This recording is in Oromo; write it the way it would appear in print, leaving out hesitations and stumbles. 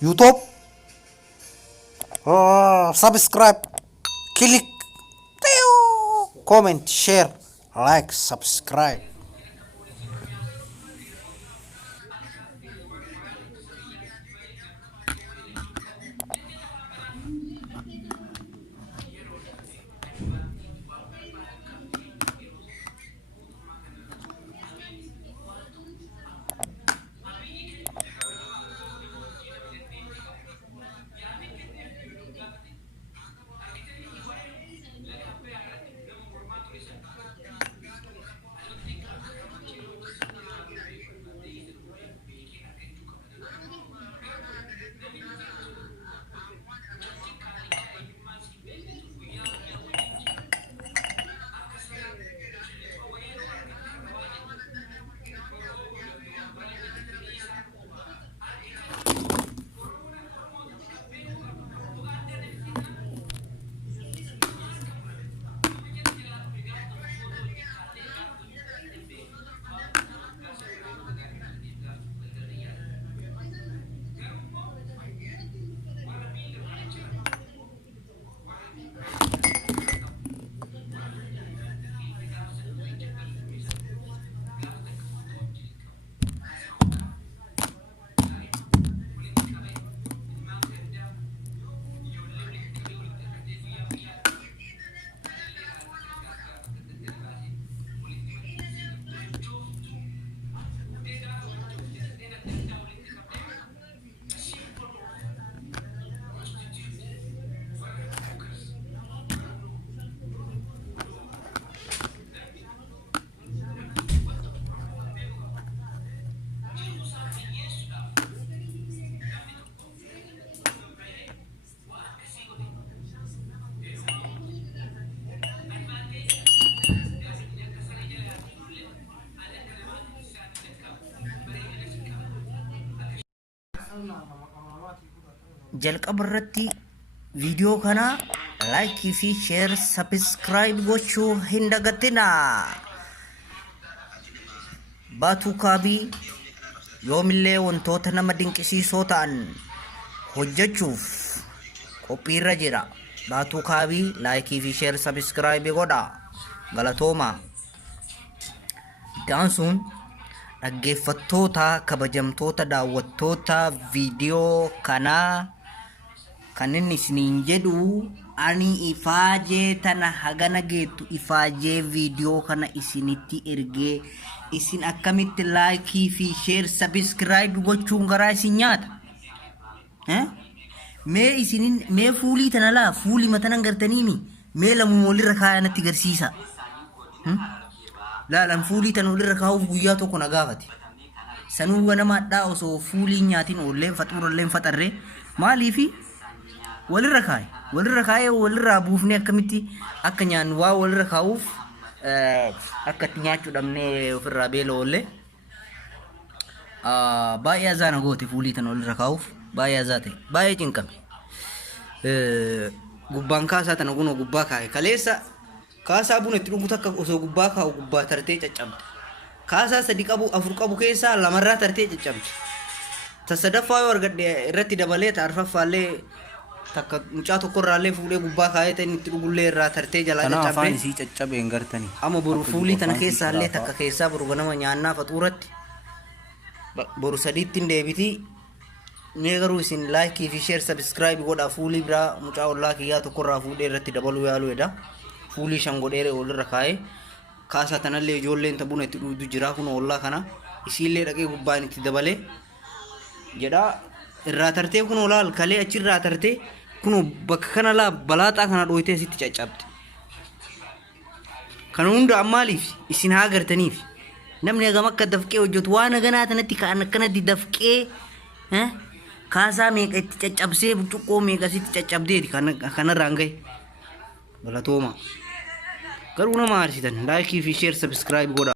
YouTube, subscribe, click, comment, share, like, subscribe. jalqaba irratti viidiyoo kana laayikii fi sheer sabskiraayib gochuu hin dagatina. Baatuu Kaabii yoomillee wantoota nama dinqisiisoo ta'an hojjechuuf qophiirra jira. Baatuu Kaabii laayikii fi sheer sabskiraayib godha. Galatooma. Daansuun dhaggeeffattoota kabajamtoota daawwattoota viidiyoo kanaa kan inni isiniin jedhu ani ifaajee tana hagana geettu ifaajee viidiyoo kana isinitti ergee isin akkamitti laayikii fi sheer sabskiraayib gochuun garaa isin nyaata? Mee fuulii tana laa fuulii matanan gartaniimi mee lamu walirra kaayanatti garsiisa. Laalan fuulii tan walirra kaa'uuf guyyaa tokko na gaafate. Sanuu namaadhaa osoo fuulii nyaatiin oollee faxuurallee faxarree maaliifi walirra kaa'ee walirraa buufnee akkamitti akka nyaannu waa walirra kaa'uuf akka itti nyaachuu dhabnee ofirraa beela oollee baay'ee azaana goote fuulii tan walirra kaa'uuf baay'ee azaa ta'e baay'ee cinqame. Gubbaan kaasaa tana kunoo gubbaa kaa'e kaleessa kaasaa buna itti dhugu takka osoo gubbaa kaa'u gubbaa tartee caccabde. Kaasaa sadi qabu afur qabu keessaa lamarraa tartee caccabde. Tasadaffaa yoo argadhe irratti dabalee ta'arfaffaallee takka mucaa tokkorraallee fuudhee gubbaa kaa'ee ta'e itti dhugullee irraa tartee jalaa caccabde. Kana afaan isii caccabee hin gartanii. Amma boru fuulii tana keessaallee takka keessaa boru ganama nyaannaa faxuuratti boru sadiitti hin deebiti. Mee garuu isin laayikii fi sheer sabskiraayib godhaa. Fuulii biraa mucaa ollaa kiyyaa tokkorraa fuudhee irratti dabaluu yaaluu edha. Fuulii shan godheere walirra kaa'ee kaasaa tanallee ijoolleen buna itti dhugdu jira kun ollaa kana isiillee dhaqee gubbaan itti dabalee jedha irraa tartee kun olaal kalee achirraa tartee kun bakka kana laa balaaxaa kana dhooytee sitti caccabde. Kana hunda ammaaliif isin haa gartaniif namni hagam akka dafqee hojjetu waan haganaa tanatti kaan akkanatti dafqee kaasaa meeqa itti caccabsee burcuqqoo meeqa sitti caccabdeeti kanarraan gahe. Galatooma. Garuu nama aarsitan laayikii fi sheer sabskiraayib godhaa.